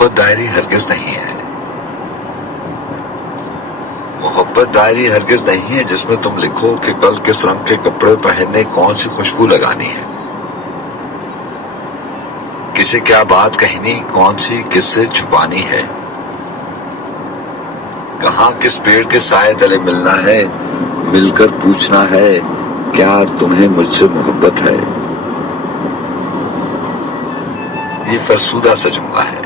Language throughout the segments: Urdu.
محبت ڈائری ہرگز نہیں ہے. محبت ڈائری ہرگز نہیں ہے جس میں تم لکھو کہ کل کس رنگ کے کپڑے پہننے، کون سی خوشبو لگانی ہے، کسے کیا بات کہنی، کون سی کس سے چھپانی ہے، کہاں کس پیڑ کے سائے تلے ملنا ہے، مل کر پوچھنا ہے کیا تمہیں مجھ سے محبت ہے. یہ فرسودہ سا جملہ ہے.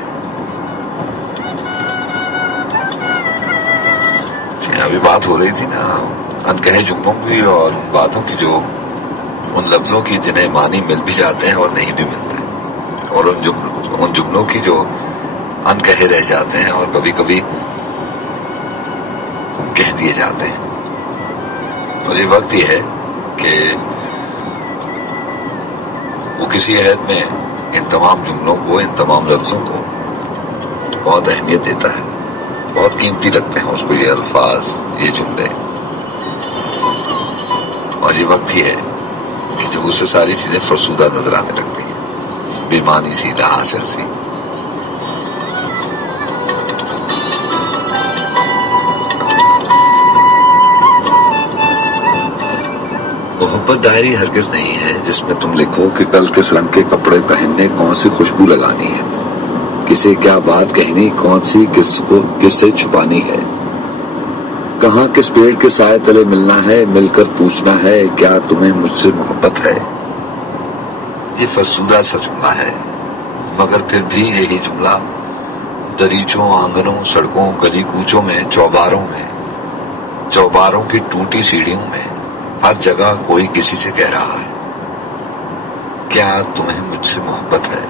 ابھی بات ہو رہی تھی نا ان کہے جملوں کی اور ان باتوں کی، جو ان لفظوں کی جنہیں معنی مل بھی جاتے ہیں اور نہیں بھی ملتے، اور ان جملوں کی جو ان کہے رہ جاتے ہیں اور کبھی کبھی کہہ دیے جاتے ہیں. اور یہ وقت یہ ہے کہ وہ کسی عہد میں ان تمام جملوں کو، ان تمام لفظوں کو بہت اہمیت دیتا ہے، بہت قیمتی لگتے ہیں اس کو یہ الفاظ، یہ جملے. اور یہ وقت ہی ہے کہ جب اسے ساری چیزیں فرسودہ نظر آنے لگتی ہیں، بے معنی سی، لا حاصل سی. محبت ڈائری ہرگز نہیں ہے جس میں تم لکھو کہ کل کس رنگ کے کپڑے پہننے، کون سی خوشبو لگانی ہے، کسے کیا بات کہنی، کون سی کس سے چھپانی ہے، کہاں کس پیڑ کے سائے تلے ملنا ہے، مل کر پوچھنا ہے کیا تمہیں مجھ سے محبت ہے. یہ فرسودہ سا جملہ ہے، مگر پھر بھی یہی جملہ دریچوں، آنگنوں، سڑکوں، گلی کوچوں میں، چوباروں کی ٹوٹی سیڑھیوں میں، ہر جگہ کوئی کسی سے کہہ رہا ہے کیا تمہیں مجھ سے محبت ہے.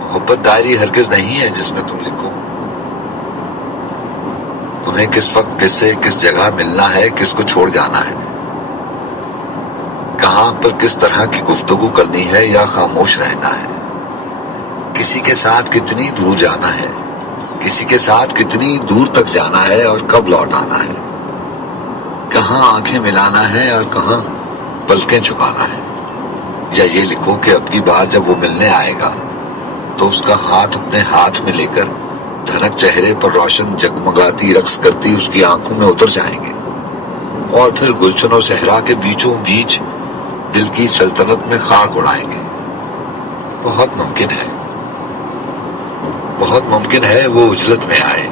محبت ڈائری ہرگز نہیں ہے جس میں تم لکھو تمہیں کس وقت کس سے کس جگہ ملنا ہے، کس کو چھوڑ جانا ہے، کہاں پر کس طرح کی گفتگو کرنی ہے یا خاموش رہنا ہے، کسی کے ساتھ کتنی دور جانا ہے، کسی کے ساتھ کتنی دور تک جانا ہے اور کب لوٹ آنا ہے، کہاں آنکھیں ملانا ہے اور کہاں پلکیں جھکانا ہے. یا یہ لکھو کہ اب کی بار جب وہ ملنے آئے گا تو اس کا ہاتھ اپنے ہاتھ میں لے کر دھنک چہرے پر روشن جگمگاتی رقص کرتی اس کی آنکھوں میں اتر جائیں گے، اور پھر گلشن و صحرا کے بیچوں بیچ دل کی سلطنت میں خاک اڑائیں گے. بہت ممکن ہے وہ اجلت میں آئے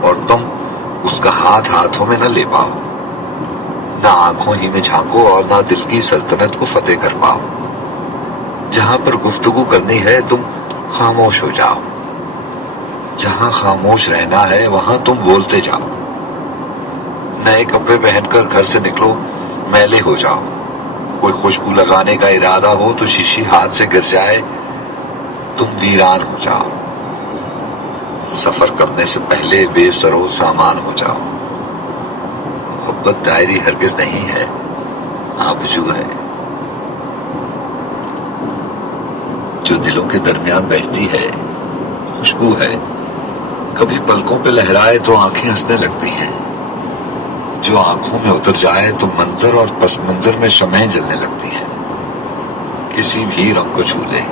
اور تم اس کا ہاتھ ہاتھوں میں نہ لے پاؤ، نہ آنکھوں ہی میں جھانکو اور نہ دل کی سلطنت کو فتح کر پاؤ. جہاں پر گفتگو کرنی ہے تم خاموش ہو جاؤ، جہاں خاموش رہنا ہے وہاں تم بولتے جاؤ. نئے کپڑے پہن کر گھر سے نکلو، میلے ہو جاؤ. کوئی خوشبو لگانے کا ارادہ ہو تو شیشی ہاتھ سے گر جائے، تم ویران ہو جاؤ. سفر کرنے سے پہلے بے سرو سامان ہو جاؤ. محبت ڈائری ہرگز نہیں ہے، آبجو ہے جو دلوں کے درمیان بہتی ہے، خوشبو ہے. کبھی پلکوں پہ لہرائے تو آنکھیں ہنسنے لگتی ہیں، جو آنکھوں میں اتر جائے تو منظر اور پس منظر میں شمعیں جلنے لگتی ہیں. کسی بھی رنگ کو چھو لے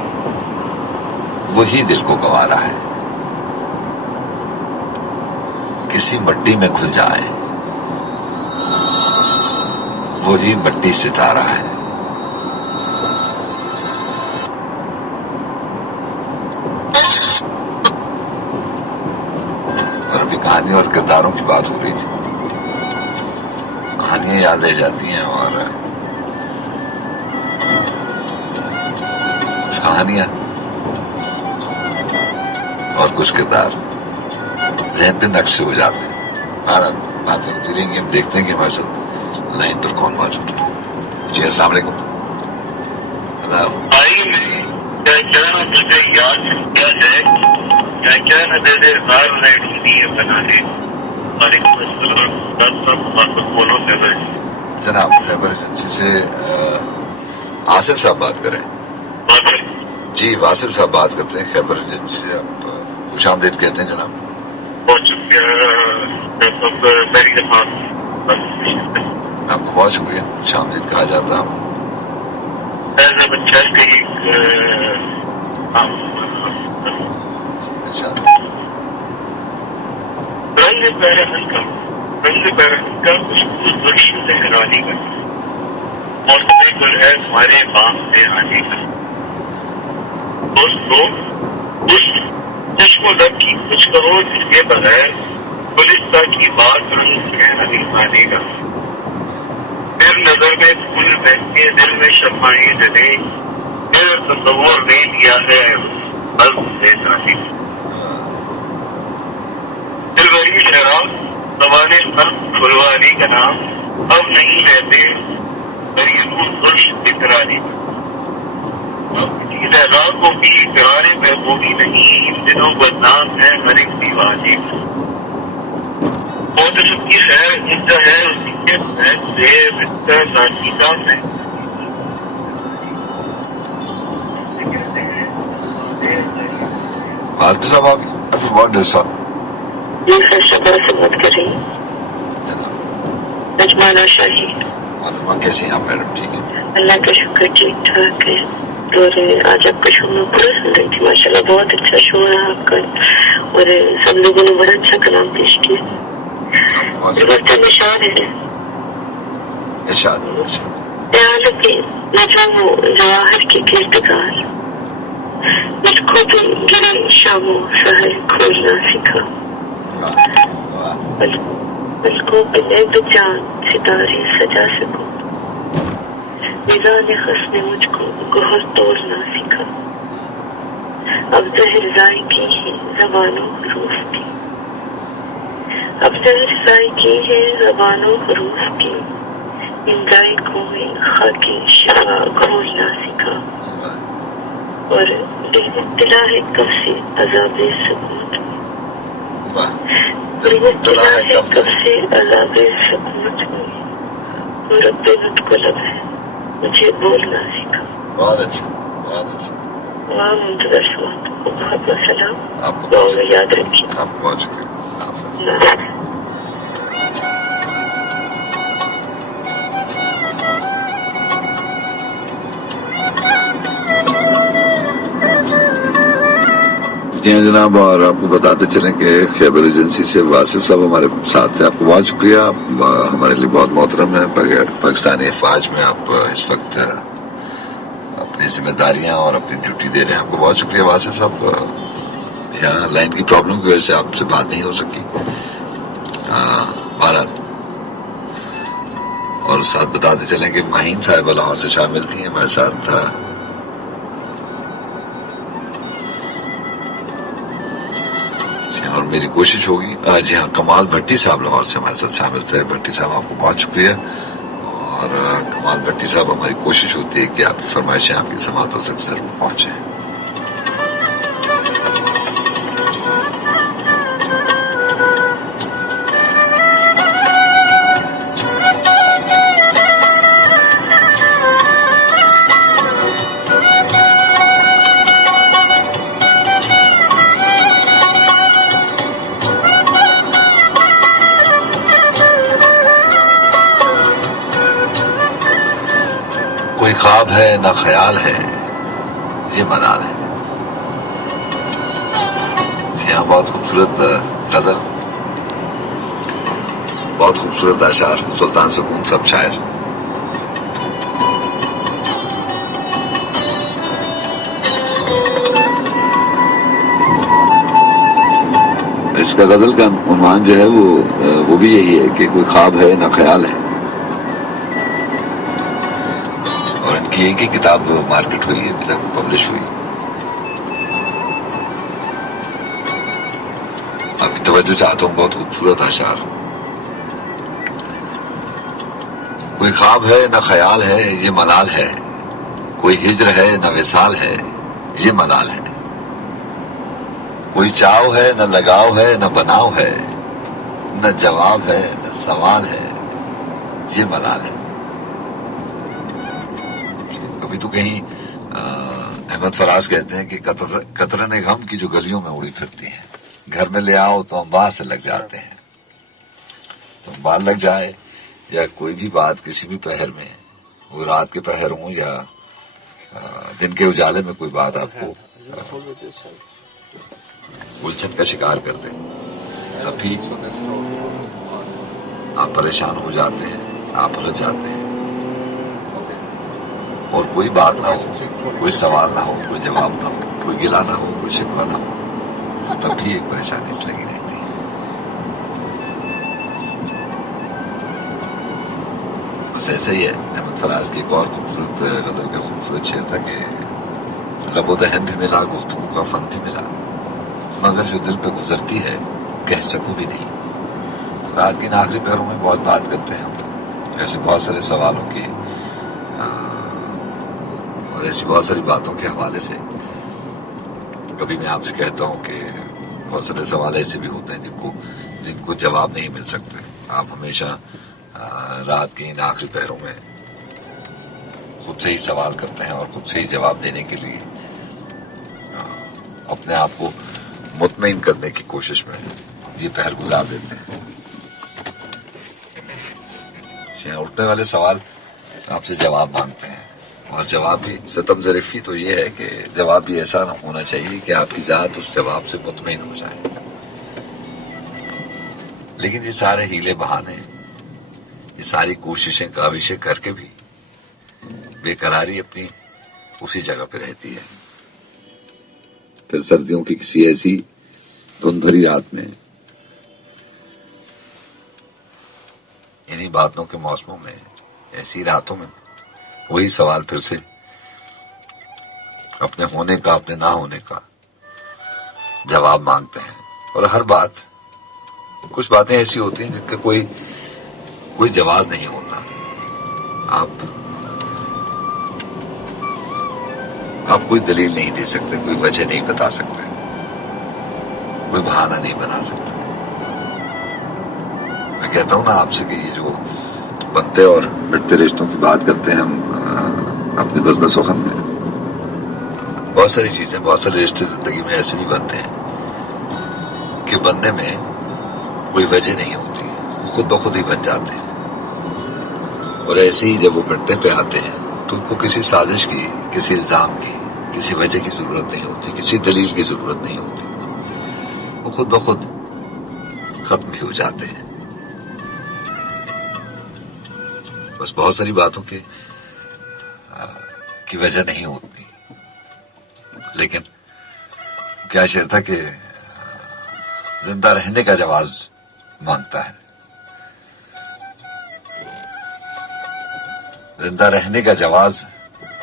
وہی دل کو گوارا ہے، کسی مٹی میں کھل جائے وہی مٹی ستارہ ہے. اور ابھی کہانی اور کرداروں کی بات ہو رہی تھی، کہانیاں یاد رہ جاتی ہیں اور کچھ کہانیاں اور کچھ کردار ذہن پہ نقش ہو جاتے ہیں. باتیں ہوتی رہیں گی، ہم دیکھتے ہیں کہ ہمارے ساتھ لائن پر کون موجود ہے. جی السلام علیکم. تجھے یاد کیا جائے کیا نہ دے دے ہار نئے ڈھونڈی ہے بنا دے. وعلیکم السلام. 10 سال بولو خیبر جناب، خیبر ایجنسی سے آصف صاحب بات کریں. جی واصف صاحب بات کرتے ہیں خیبر ایجنسی سے. آپ خوش آمدید کہتے ہیں جناب. بہت شکریہ. آپ کو بہت شکریہ. خوش آمدید کہا جاتا ہے. رنگ پیرہن کا خوشبو درش لہرانی کا موسم گل ہے تمہارے بام سے آنے کا دوستو اس چشم و لب کی کچھ کہو جس کے بغیر گلستہ کی بات رنگ سے نہیں آنے کا پھر نظر میں پھول بہتے دل میں شمعیں جلے پھر تصور نے دیا ہے قلب سے جانے کا دلبری شراب زبان قلب کھلوانے کا نام اب نہیں لیتے غریبوں درش دکھرانے اپنی لہلا کو بھی کرارے محبوبی نہیں ان دنوں بدنام ہے ہر ایک دیوانے بہت سب کی خیر ان کا ہے اسی کے فیض سے رشتہ ساتھی کا ہے آج صاحب آپ بہت ڈسا جی سر شبہ سے بات کر رہی ہوں نجمانہ شاہی فاطمہ کیسی ہیں آپ میڈم؟ ٹھیک ہے اللہ کا شکر ٹھیک ٹھاک ہے اور آج آپ کا شو میں پورا سن رہی تھی ماشاء اللہ بہت اچھا شو ہے آپ کا اور سب لوگوں نے بڑا اچھا کلام پیش کیا وقت نشان ہے ارشاد حالت نجم و جواہر کے کردگار مجھ کو بھی گرے شام و سحر کھولنا سکھا پلکوں پہ عید جان ستارے سجا سکوں میزان خس نے مجھ کو گوہر توڑنا سکھا اب زہر ذائقی ہے زبانوں حروف کی اب زہر ذائقی ہے زبانوں حروف کی ان ذائقوں میں خاکی شفا گھولنا سکھا اور اطلاع ہے کب سے عذاب سکوت اطلاع ہے کب سے عذاب سکوت اور رب نطق لب ہے مجھے بولنا سکھا بہت اچھا بہت اچھا وہاں منتظر سوات کو بہت بہت سلام آپ کو دعا میں یاد رکھیے آپ کو بہت شکریہ اللہ حافظ۔ جی ہاں جناب، اور آپ کو بتاتے چلیں کہ خیبر ایجنسی سے واصف صاحب ہمارے ساتھ ہیں۔ آپ کو بہت شکریہ، آپ ہمارے لیے بہت محترم ہیں۔ پاکستانی افواج میں آپ اس وقت اپنی ذمہ داریاں اور اپنی ڈیوٹی دے رہے ہیں، آپ کو بہت شکریہ واصف صاحب۔ یہاں لائن کی پرابلم کی وجہ سے آپ سے بات نہیں ہو سکی، بہرحال۔ اور ساتھ بتاتے چلیں کہ ماہین صاحبہ لاہور سے شامل تھی ہمارے ساتھ۔ اور میری کوشش ہوگی جی ہاں، کمال بھٹی صاحب لاہور سے ہمارے ساتھ شامل تھے۔ بھٹی صاحب آپ کو بہت شکریہ۔ اور کمال بھٹی صاحب، ہماری کوشش ہوتی ہے کہ آپ کی فرمائشیں آپ کی سماعتوں تک ضرور پہنچیں۔ کوئی خواب ہے نہ خیال ہے، یہ ملال ہے۔ جی ہاں، بہت خوبصورت غزل، بہت خوبصورت اشعار، سلطان سکون صاحب شاعر۔ اس کا غزل کا عنوان جو ہے وہ بھی یہی ہے کہ کوئی خواب ہے نہ خیال ہے۔ ایک ہی کتاب مارکیٹ ہوئی ہے، ابھی تک پبلش ہوئی۔ آپ کی توجہ چاہتا ہوں، بہت خوبصورت اشعار۔ کوئی خواب ہے نہ خیال ہے، یہ ملال ہے۔ کوئی ہجر ہے نہ وصال ہے، یہ ملال ہے۔ کوئی چاو ہے نہ لگاؤ ہے نہ بناؤ ہے، نہ جواب ہے نہ سوال ہے، یہ ملال ہے۔ ابھی تو کہیں احمد فراز کہتے ہیں کہ قطرن غم کی جو گلیوں میں اڑی پھرتی ہیں، گھر میں لے آؤ تو انبار سے لگ جاتے ہیں۔ تو انبار لگ جائے یا کوئی بھی بات کسی بھی پہر میں، وہ رات کے پہر ہوں یا دن کے اجالے میں کوئی بات آپ کو الجھن کا شکار کر دے، تب بھی آپ پریشان ہو جاتے ہیں، آپ الجھ جاتے ہیں، اور کوئی بات نہ ہو، کوئی سوال نہ ہو، کوئی جواب نہ ہو، کوئی گلہ نہ ہو، کوئی شکوہ نہ ہو، تب بھی ایک پریشانی اس لگی رہتی ہے۔ بس ایسے ہی ہے۔ احمد فراز کی ایک اور خوبصورت غزل کا خوبصورت شعر تھا کہ لب و دہن بھی ملا، گفتگو کا فن بھی ملا، مگر جو دل پہ گزرتی ہے کہہ سکوں بھی نہیں۔ رات کے آخری پہروں میں بہت بات کرتے ہیں ہم، ایسے بہت سارے سوالوں کی اور ایسی بہت ساری باتوں کے حوالے سے۔ کبھی میں آپ سے کہتا ہوں کہ بہت سارے سوال ایسے بھی ہوتے ہیں جن کو جواب نہیں مل سکتے۔ آپ ہمیشہ رات کے ان آخری پہروں میں خود سے ہی سوال کرتے ہیں اور خود سے ہی جواب دینے کے لیے اپنے آپ کو مطمئن کرنے کی کوشش میں یہ پہر گزار دیتے ہیں۔ اٹھنے والے سوال آپ سے جواب مانگتے ہیں، اور جواب بھی ستم ظریفی تو یہ ہے کہ جواب بھی ایسا نہ ہونا چاہیے کہ آپ کی ذات اس جواب سے مطمئن ہو جائے۔ لیکن یہ سارے ہیلے بہانے، یہ ساری کوششیں کاوشیں کر کے بھی بے قراری اپنی اسی جگہ پہ رہتی ہے۔ پھر سردیوں کی کسی ایسی دھند بھری رات میں، انہی باتوں کے موسموں میں، ایسی راتوں میں وہی سوال پھر سے اپنے ہونے کا، اپنے نہ ہونے کا جواب مانگتے ہیں۔ اور ہر بات، کچھ باتیں ایسی ہوتی ہیں جن کا کوئی جواز نہیں ہوتا۔ آپ کوئی دلیل نہیں دے سکتے، کوئی وجہ نہیں بتا سکتے، کوئی بہانہ نہیں بنا سکتے۔ میں کہتا ہوں نا آپ سے کہ یہ جو بنتے اور مٹتے رشتوں کی بات کرتے ہیں ہم اپنے بزم سخن میں، بہت ساری چیزیں، بہت سارے رشتے زندگی میں ایسے بھی بنتے ہیں کہ بننے میں کوئی وجہ نہیں ہوتی، خود بخود ہی بن جاتے ہیں۔ اور ایسے ہی جب وہ مٹنے پہ آتے ہیں تو ان کو کسی سازش کی، کسی الزام کی، کسی وجہ کی ضرورت نہیں ہوتی، کسی دلیل کی ضرورت نہیں ہوتی، وہ خود بخود ختم بھی ہو جاتے ہیں۔ بس بہت ساری باتوں کی وجہ نہیں ہوتی۔ لیکن کیا شعر تھا کہ زندہ رہنے کا جواز مانگتا ہے، زندہ رہنے کا جواز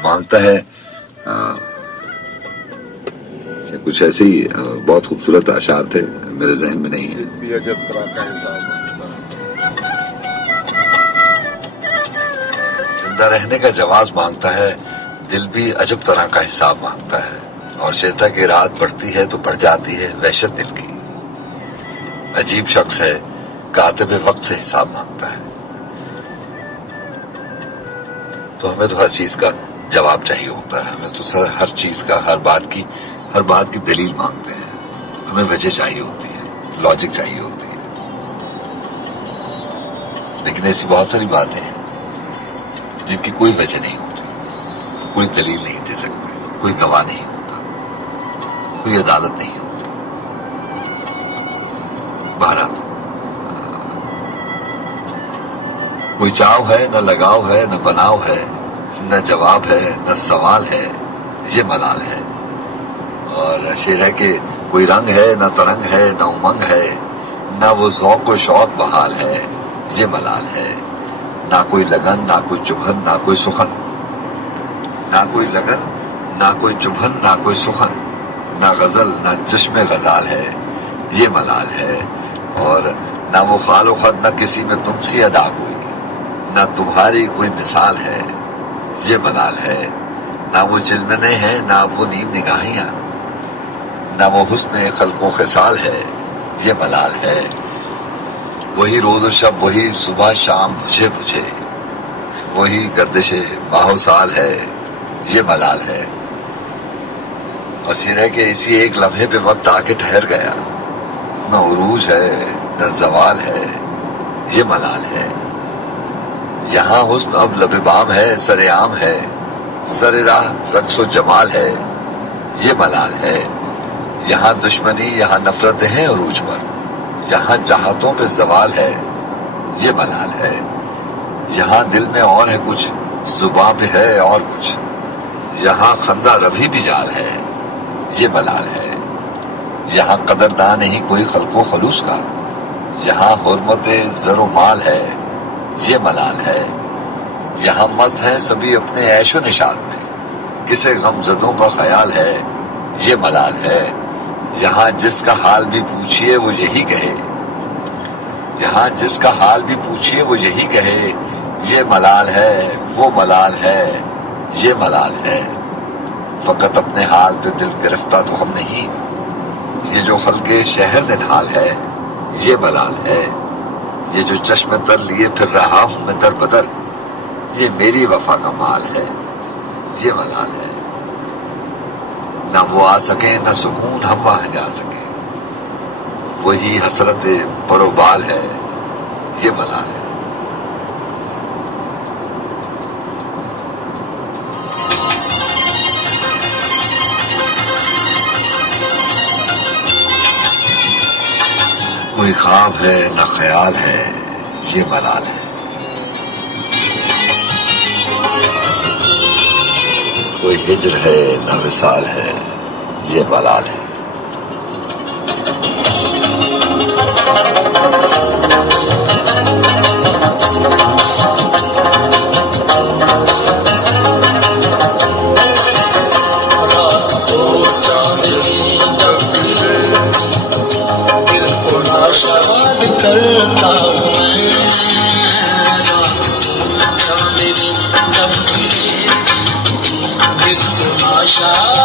مانگتا ہے۔ کچھ ایسے ہی بہت خوبصورت اشعار تھے، میرے ذہن میں نہیں ہے۔ زندہ رہنے کا جواز مانگتا ہے، دل بھی عجب طرح کا حساب مانگتا ہے۔ اور شعر تھا کہ رات بڑھتی ہے تو بڑھ جاتی ہے وحشت دل کی، عجیب شخص ہے کاتب وقت سے حساب مانگتا ہے۔ تو ہمیں تو ہر چیز کا جواب چاہیے ہوتا ہے، ہمیں تو ہر چیز کا، ہر بات کی دلیل مانگتے ہیں، ہمیں وجہ چاہیے ہوتی ہے، لاجک چاہیے ہوتی ہے۔ لیکن ایسی بہت ساری باتیں ہیں جن کی کوئی وجہ نہیں ہوتی، کوئی دلیل نہیں دے سکتے، کوئی گواہ نہیں ہوتا، کوئی عدالت نہیں ہوتی۔ بہرحال کوئی چاو ہے، نہ لگاؤ ہے، نہ بناؤ ہے، نہ جواب ہے، نہ سوال ہے، یہ ملال ہے۔ اور شعر ہے کہ کوئی رنگ ہے، نہ ترنگ ہے، نہ امنگ ہے، نہ وہ ذوق و شوق بحال ہے، یہ ملال ہے۔ نہ کوئی لگن، نہ کوئی چبھن، نہ کوئی سخن، نہ کوئی لگن، نہ کوئی چبھن، نہ کوئی سخن، نہ غزل، نہ چشم غزال ہے، یہ ملال ہے۔ اور نہ وہ خال و خط، نہ کسی میں تم سی ادا کوئی، نہ تمہاری کوئی مثال ہے، یہ ملال ہے۔ نہ وہ جلونے ہیں، نہ وہ نیم نگاہیاں، نہ وہ حسن خلق و خصال ہے، یہ ملال ہے۔ وہی روز و شب، وہی صبح شام بجھے بجھے، وہی گردش ماہ و سال ہے، یہ ملال ہے۔ اور شعر ہے کہ اسی ایک لمحے پہ وقت آ کے ٹھہر گیا، نہ عروج ہے، نہ زوال ہے، یہ ملال ہے۔ یہاں حسن اب لب بام ہے، سر عام ہے، سر راہ رقص و جمال ہے، یہ ملال ہے۔ یہاں دشمنی، یہاں نفرتیں ہیں عروج پر، یہاں چاہتوں پہ زوال ہے، یہ ملال ہے۔ یہاں دل میں اور ہے کچھ، زباں پہ ہے اور کچھ، یہاں خندہ ربھی بھی جال ہے، یہ ملال ہے۔ یہاں قدردان نہیں کوئی خلق و خلوص کا، یہاں حرمت زر و مال ہے، یہ ملال ہے۔ یہاں مست ہیں سبھی اپنے عیش و نشاط میں، کسے غم زدوں کا خیال ہے، یہ ملال ہے۔ یہاں جس کا حال بھی پوچھئے وہ یہی کہے، یہاں جس کا حال بھی پوچھئے وہ یہی کہے، یہ ملال ہے، وہ ملال ہے، یہ ملال ہے۔ فقط اپنے حال پہ دل گرفتہ تو ہم نہیں، یہ جو خلق شہر نڈھال ہے، یہ ملال ہے۔ یہ جو چشم تر لیے پھر رہا ہوں میں در بدر، یہ میری وفا کا مال ہے، یہ ملال ہے۔ نہ وہ آ سکے نہ سکون ہم وہاں جا سکے، وہی حسرت پروبال ہے، یہ ملال ہے۔ کوئی خواب ہے نہ خیال ہے، یہ ملال ہے۔ کوئی ہجر ہے نہ وصال ہے، یہ ملال ہے۔ شاد کرتا ہوں میں، جب ملے دل کو ناشاد